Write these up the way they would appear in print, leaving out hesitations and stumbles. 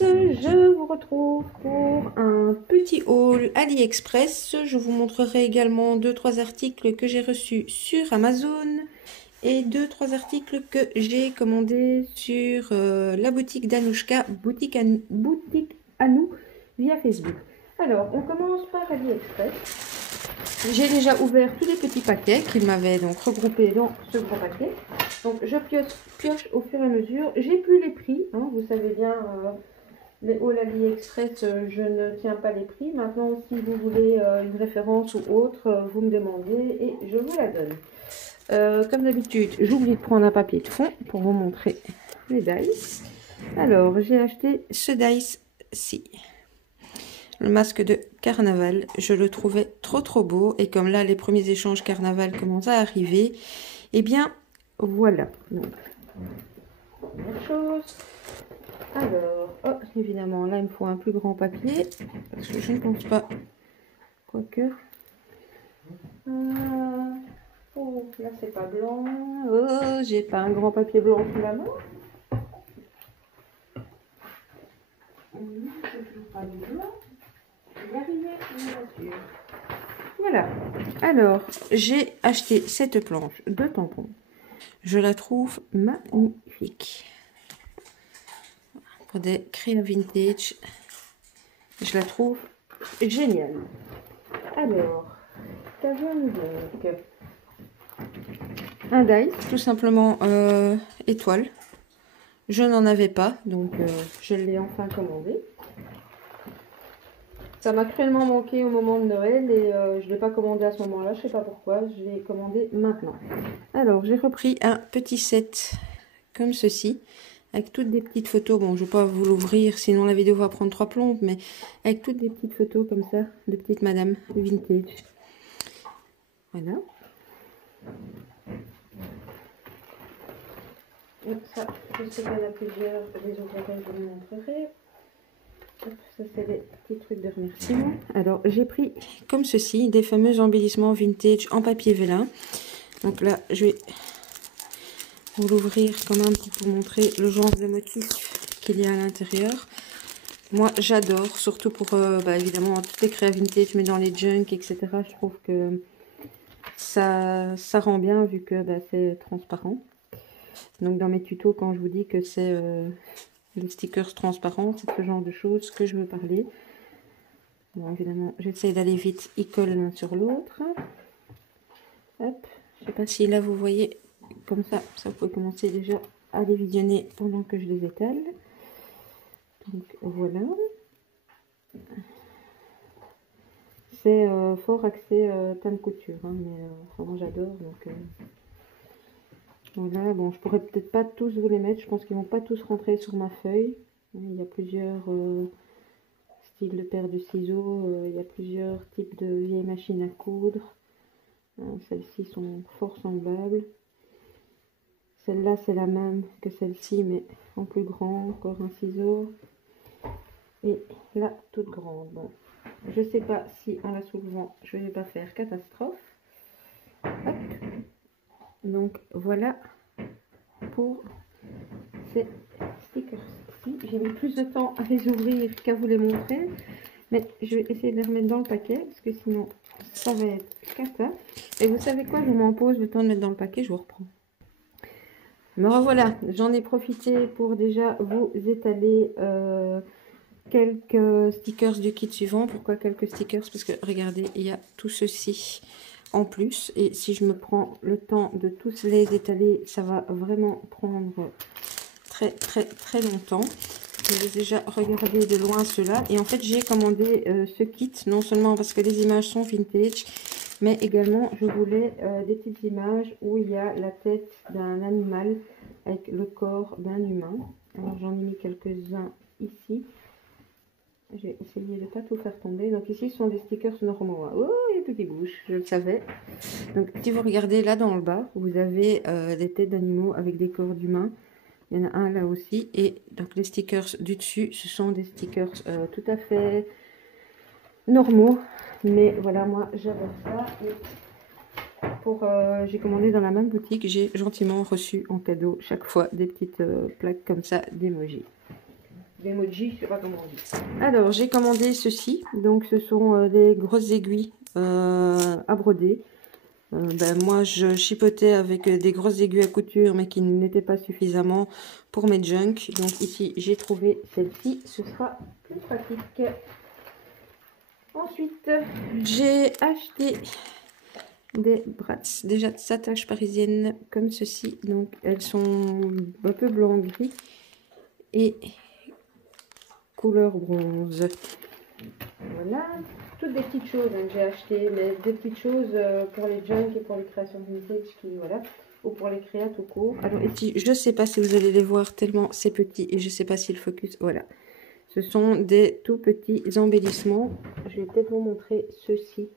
je vous retrouve pour un petit haul AliExpress. Je vous montrerai également 2-3 articles que j'ai reçus sur Amazon et 2-3 articles que j'ai commandés sur la boutique d'Anouchka, boutique à nous via Facebook. Alors, on commence par AliExpress. J'ai déjà ouvert tous les petits paquets qu'il m'avait donc regroupés dans ce gros paquet. Donc je pioche au fur et à mesure. J'ai plus les prix, hein, vous savez bien, les hauls AliExpress, je ne tiens pas les prix. Maintenant, si vous voulez une référence ou autre, vous me demandez et je vous la donne. Comme d'habitude, j'oublie de prendre un papier de fond pour vous montrer les dice. Alors, j'ai acheté ce dice-ci. Le masque de carnaval, je le trouvais trop beau. Et comme là, les premiers échanges carnaval commencent à arriver, eh bien, voilà. Donc, première chose. Alors, oh, évidemment, là, il me faut un plus grand papier. Parce que je ne pense pas. Quoique. Oh, là, c'est pas blanc. Oh, j'ai pas un grand papier blanc sous la main. Pas du blanc. Voilà, alors j'ai acheté cette planche de tampons. Je la trouve magnifique. Pour des crayons vintage, je la trouve géniale. Alors, qu'avons-nous donc? Un dice, tout simplement étoile. Je n'en avais pas, donc je l'ai enfin commandé. Ça m'a cruellement manqué au moment de Noël et je ne l'ai pas commandé à ce moment-là. Je ne sais pas pourquoi. Je l'ai commandé maintenant. Alors, j'ai repris un petit set comme ceci. Avec toutes des petites photos. Bon, je ne vais pas vous l'ouvrir, sinon la vidéo va prendre 3 plombes. Mais avec toutes des petites photos comme ça. De petites madames vintage. Voilà. Ça, je sais qu'il y en a plusieurs. Je les ouvrirai, je vous montrerai. Ça c'est les petits trucs de remerciement. Alors j'ai pris comme ceci des fameux embellissements vintage en papier vélin. Donc là je vais vous l'ouvrir quand même pour vous montrer le genre de motif qu'il y a à l'intérieur. Moi j'adore, surtout pour évidemment toutes les créas vintage, mais dans les junk etc. Je trouve que ça rend bien vu que c'est transparent. Donc dans mes tutos, quand je vous dis que c'est les stickers transparents, c'est ce genre de choses que je veux parler. Bon, évidemment, j'essaie d'aller vite, ils collent l'un sur l'autre. Hop, je sais pas si là vous voyez comme ça, vous pouvez commencer déjà à les visionner pendant que je les étale. Donc voilà. C'est fort axé teinte couture, hein, mais enfin, moi j'adore. Donc voilà, bon, je pourrais peut-être pas tous vous les mettre, je pense qu'ils vont pas tous rentrer sur ma feuille. Il y a plusieurs styles de paires de ciseaux, il y a plusieurs types de vieilles machines à coudre. Celles-ci sont fort semblables. Celle-là, c'est la même que celle-ci, mais en plus grand, encore un ciseau. Et là, toute grande. Bon, je sais pas si en la soulevant, je vais pas faire catastrophe. Hop. Donc, voilà pour ces stickers-ci. J'ai mis plus de temps à les ouvrir qu'à vous les montrer. Mais je vais essayer de les remettre dans le paquet, parce que sinon, ça va être cata. Et vous savez quoi, je m'en pose le temps de mettre dans le paquet, je vous reprends. Me revoilà, j'en ai profité pour déjà vous étaler quelques stickers du kit suivant. Pourquoi quelques stickers? Parce que regardez, il y a tout ceci en plus. Et si je me prends le temps de tous les étaler, ça va vraiment prendre très longtemps. J'ai déjà regardé de loin ceux-là. Et en fait, j'ai commandé ce kit, non seulement parce que les images sont vintage, mais également, je voulais des petites images où il y a la tête d'un animal avec le corps d'un humain. Alors, j'en ai mis quelques-uns ici. J'ai essayé de ne pas tout faire tomber. Donc, ici, ce sont des stickers normaux. Hein. Oh, il y a tout qui bouge, je le savais. Donc, si vous regardez là dans le bas, vous avez des têtes d'animaux avec des corps d'humains. Il y en a un là aussi. Et donc, les stickers du dessus, ce sont des stickers tout à fait normaux. Mais voilà, moi, j'adore ça. Et j'ai commandé dans la même boutique, j'ai gentiment reçu en cadeau chaque fois des petites plaques comme ça d'emoji. d'emoji, je sais pas comment on dit. Alors, j'ai commandé ceci. Donc, ce sont des grosses aiguilles à broder. Moi, je chipotais avec des grosses aiguilles à couture, mais qui n'étaient pas suffisamment pour mes junk. Donc, ici, j'ai trouvé celle-ci. Ce sera plus pratique. Ensuite, j'ai acheté des brats, déjà de attaches parisiennes comme ceci. Donc, elles sont un peu blanc-gris et couleur bronze. Voilà, toutes des petites choses que j'ai acheté, mais des petites choses pour les junk et pour les créations vintage qui, voilà, ou pour les créas tout court. Alors ici, je sais pas si vous allez les voir tellement c'est petit et je sais pas si le focus, voilà. Ce sont des tout petits embellissements. Je vais peut-être vous montrer ceux-ci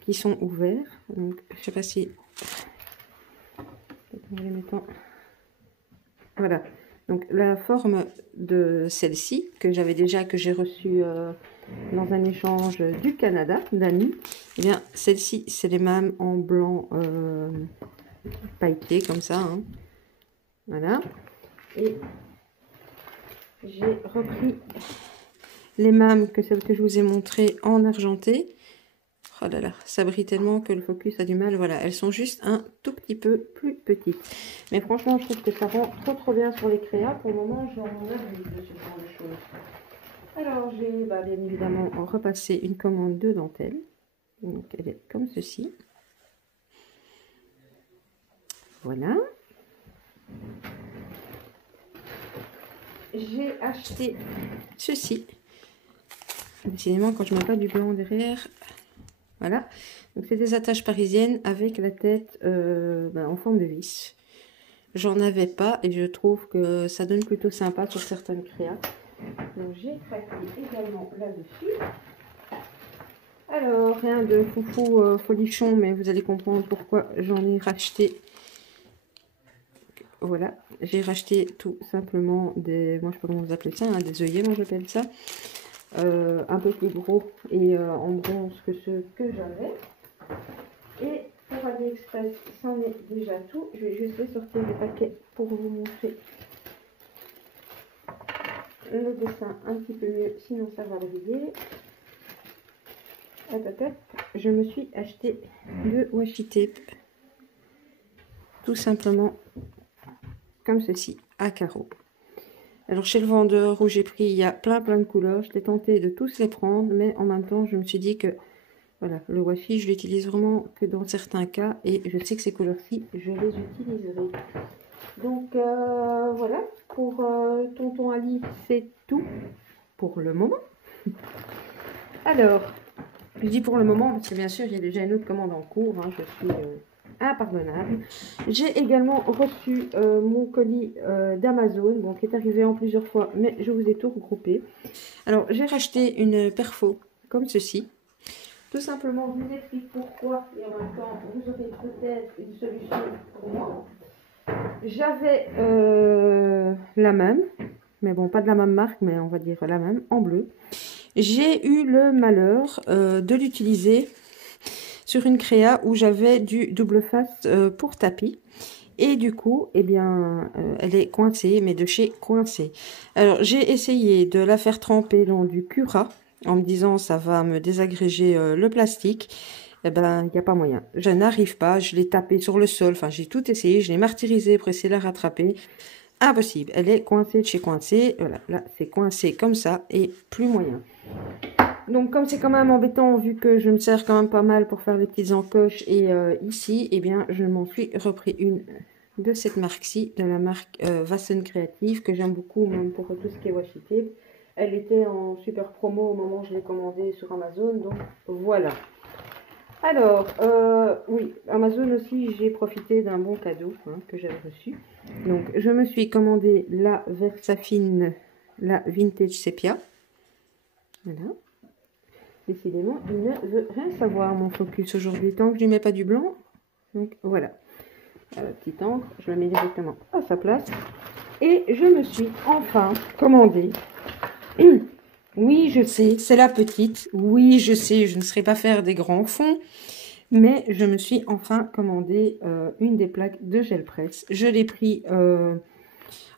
qui sont ouverts. Donc, je sais pas si... Voilà. Donc, la forme de celle-ci, que j'avais déjà, que j'ai reçue dans un échange du Canada, d'amis, eh bien, celle-ci, c'est les mêmes en blanc pailleté, comme ça. Hein. Voilà. Et j'ai repris les mêmes que celles que je vous ai montrées en argenté. Oh là là, ça brille tellement que le focus a du mal. Voilà, elles sont juste un tout petit peu plus petites. Mais franchement, je trouve que ça rend trop bien sur les créas. Pour le moment, j'en abuse de ce genre de choses. Alors, j'ai bien évidemment repassé une commande de dentelle. Donc, elle est comme ceci. Voilà. J'ai acheté ceci. Décidément, quand je mets pas du blanc derrière... Voilà, donc c'est des attaches parisiennes avec la tête en forme de vis. J'en avais pas et je trouve que ça donne plutôt sympa sur certaines créas. Donc j'ai craqué également là-dessus. Alors, rien de foufou folichon, mais vous allez comprendre pourquoi j'en ai racheté. Voilà, j'ai racheté tout simplement des, moi je sais pas comment vous appelez ça, hein, des œillets, moi j'appelle ça. Un peu plus gros et en bronze que ceux que j'avais. Et pour AliExpress, c'en est déjà tout. Je vais juste sortir des paquets pour vous montrer le dessin un petit peu mieux, sinon ça va briller. Je me suis acheté le washi tape, tout simplement comme ceci, à carreaux. Alors chez le vendeur où j'ai pris, il y a plein de couleurs. Je l'ai tenté de tous les prendre, mais en même temps, je me suis dit que voilà, le washi, je l'utilise vraiment que dans certains cas, et je sais que ces couleurs-ci, je les utiliserai. Donc voilà, pour Tonton Ali, c'est tout pour le moment. Alors, je dis pour le moment, parce que bien sûr, il y a déjà une autre commande en cours, hein, je suis... impardonnable. J'ai également reçu mon colis d'Amazon, bon, qui est arrivé en plusieurs fois, mais je vous ai tout regroupé. Alors, j'ai racheté une perfo comme ceci. Tout simplement, je vous explique pourquoi, et en même temps, vous aurez peut-être une solution pour moi. J'avais la même, mais bon, pas de la même marque, mais on va dire la même, en bleu. J'ai eu le malheur de l'utiliser sur une créa où j'avais du double face pour tapis. Et du coup, eh bien, elle est coincée, mais de chez coincée. Alors, j'ai essayé de la faire tremper dans du Cura, en me disant ça va me désagréger le plastique. Eh ben, il n'y a pas moyen. Je n'arrive pas, je l'ai tapé sur le sol, enfin, j'ai tout essayé, je l'ai martyrisé pour essayer de la rattraper. Impossible, elle est coincée de chez coincée. Voilà, là, c'est coincé comme ça et plus moyen. Donc, comme c'est quand même embêtant, vu que je me sers quand même pas mal pour faire les petites encoches, et ici, eh bien, je m'en suis repris une de cette marque-ci, de la marque Vassen Creative, que j'aime beaucoup, même pour tout ce qui est washi tape. Elle était en super promo au moment où je l'ai commandée sur Amazon, donc voilà. Alors, oui, Amazon aussi, j'ai profité d'un bon cadeau que j'avais reçu. Donc, je me suis commandé la Versafine, la Vintage Sepia. Voilà. Décidément, il ne veut rien savoir, mon focus, aujourd'hui, tant que je ne lui mets pas du blanc. Donc, voilà. Petite encre, je la mets directement à sa place. Et je me suis enfin commandé. Oui, je sais, c'est la petite. Oui, je sais, je ne saurais pas faire des grands fonds. Mais je me suis enfin commandé une des plaques de gel presse. Je l'ai pris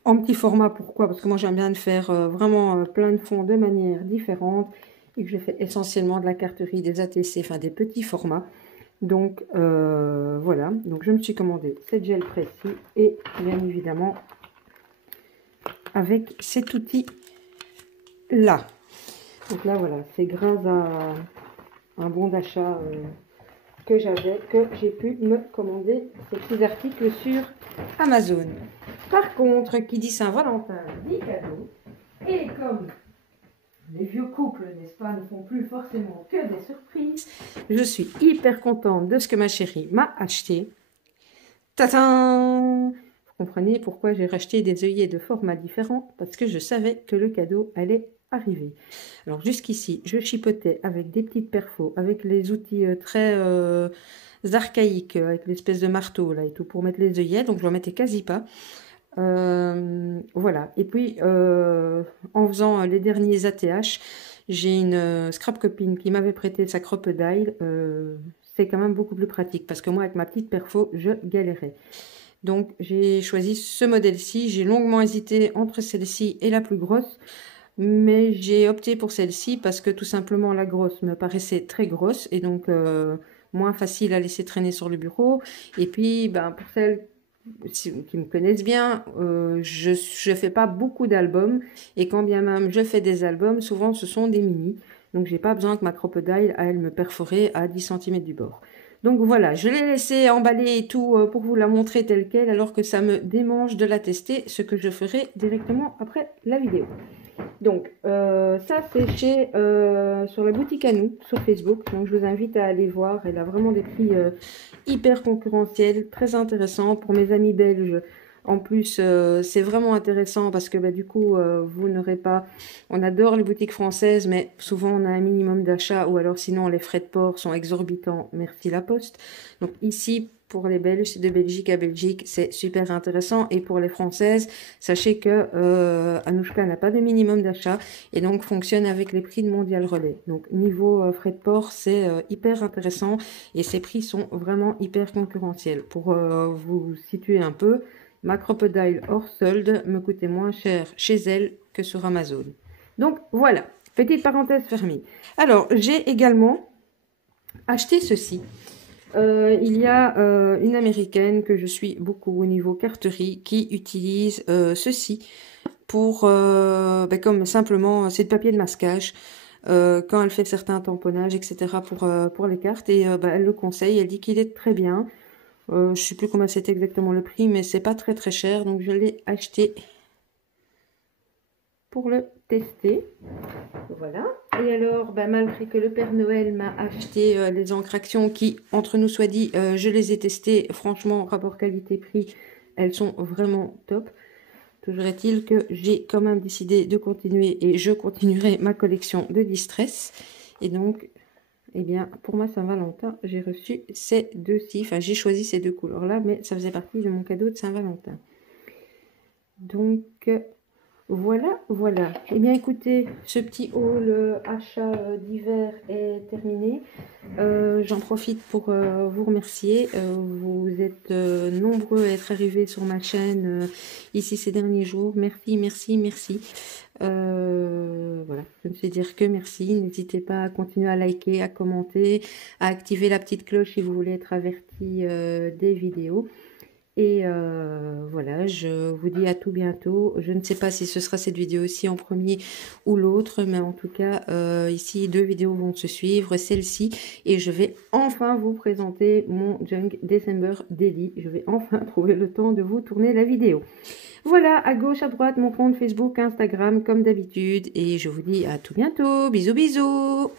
en petit format. Pourquoi? Parce que moi j'aime bien de faire vraiment plein de fonds de manière différente et que je fais essentiellement de la carterie, des ATC, enfin des petits formats. Donc voilà, donc je me suis commandé cette gel presse-ci et bien évidemment avec cet outil là. Donc là voilà, c'est grâce à un bon d'achat que j'avais que j'ai pu me commander ces petits articles sur Amazon. Par contre, qui dit Saint-Valentin dit cadeau. Et comme les vieux couples, n'est-ce pas, ne font plus forcément que des surprises, je suis hyper contente de ce que ma chérie m'a acheté. Tadam! Vous comprenez pourquoi j'ai racheté des œillets de formats différents? Parce que je savais que le cadeau allait arriver. Alors jusqu'ici, je chipotais avec des petites perfos, avec les outils très archaïques, avec l'espèce de marteau là et tout pour mettre les œillets, donc je n'en mettais quasi pas. Voilà, et puis en faisant les derniers ATH, j'ai une scrap copine qui m'avait prêté sa crocodile. C'est quand même beaucoup plus pratique parce que moi avec ma petite perfo je galérais, donc j'ai choisi ce modèle-ci. J'ai longuement hésité entre celle-ci et la plus grosse, mais j'ai opté pour celle-ci parce que tout simplement la grosse me paraissait très grosse et donc moins facile à laisser traîner sur le bureau. Et puis ben, pour celles qui me connaissent bien, je fais pas beaucoup d'albums et quand bien même je fais des albums, souvent ce sont des mini, donc j'ai pas besoin que ma crocodile elle me perforer à 10 cm du bord. Donc voilà, je l'ai laissé emballer et tout pour vous la montrer telle qu'elle, alors que ça me démange de la tester, ce que je ferai directement après la vidéo. Donc ça c'est chez sur la boutique à nous sur Facebook, donc je vous invite à aller voir. Elle a vraiment des prix hyper concurrentiels, très intéressants pour mes amis belges. En plus c'est vraiment intéressant parce que bah, du coup vous n'aurez pas, on adore les boutiques françaises mais souvent on a un minimum d'achat ou alors sinon les frais de port sont exorbitants, merci la poste. Donc ici pour les Belges, de Belgique à Belgique, c'est super intéressant. Et pour les Françaises, sachez que Anouchka n'a pas de minimum d'achat et donc fonctionne avec les prix de Mondial Relais. Donc niveau frais de port, c'est hyper intéressant et ces prix sont vraiment hyper concurrentiels. Pour vous situer un peu, ma crocodile hors solde me coûtait moins cher chez elle que sur Amazon. Donc voilà, petite parenthèse fermée. Alors j'ai également acheté ceci. Il y a une américaine que je suis beaucoup au niveau carterie qui utilise ceci pour comme simplement c'est de papier de masquage quand elle fait certains tamponnages etc pour les cartes et elle le conseille, elle dit qu'il est très bien. Je sais plus combien c'était exactement le prix mais c'est pas très très cher, donc je l'ai acheté pour le tester. Voilà. Et alors, malgré que le Père Noël m'a acheté les encres Action qui, entre nous soit dit, je les ai testées. Franchement, rapport qualité-prix, elles sont vraiment top. Toujours est-il que j'ai quand même décidé de continuer et je continuerai ma collection de Distress. Et donc, eh bien, pour ma Saint-Valentin, j'ai reçu ces deux-ci. Enfin, j'ai choisi ces deux couleurs-là, mais ça faisait partie de mon cadeau de Saint-Valentin. Donc... voilà, voilà. Eh bien, écoutez, ce petit haul achat d'hiver est terminé. J'en profite pour vous remercier. Vous êtes nombreux à être arrivés sur ma chaîne ici ces derniers jours. Merci, merci, merci. Voilà, je ne sais dire que merci. N'hésitez pas à continuer à liker, à commenter, à activer la petite cloche si vous voulez être averti des vidéos. Et voilà, je vous dis à tout bientôt. Je ne sais pas si ce sera cette vidéo-ci en premier ou l'autre, mais en tout cas, ici, deux vidéos vont se suivre, celle-ci, et je vais enfin vous présenter mon Junk December Daily. Je vais enfin trouver le temps de vous tourner la vidéo. Voilà, à gauche, à droite, mon compte Facebook, Instagram, comme d'habitude, et je vous dis à tout bientôt. Bisous, bisous!